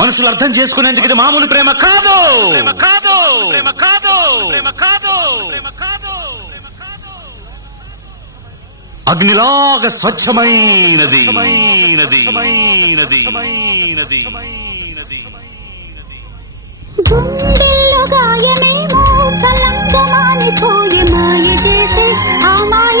మనుషులు అర్థం చేసుకునేందుకు ఇది మామూలు ప్రేమ కాదు. అగ్నిలాగా స్వచ్ఛమైనది. గుండెల్లో గాయమేమో చల్లంగా మానిపోయే మాయ చేసే ఆ మాయ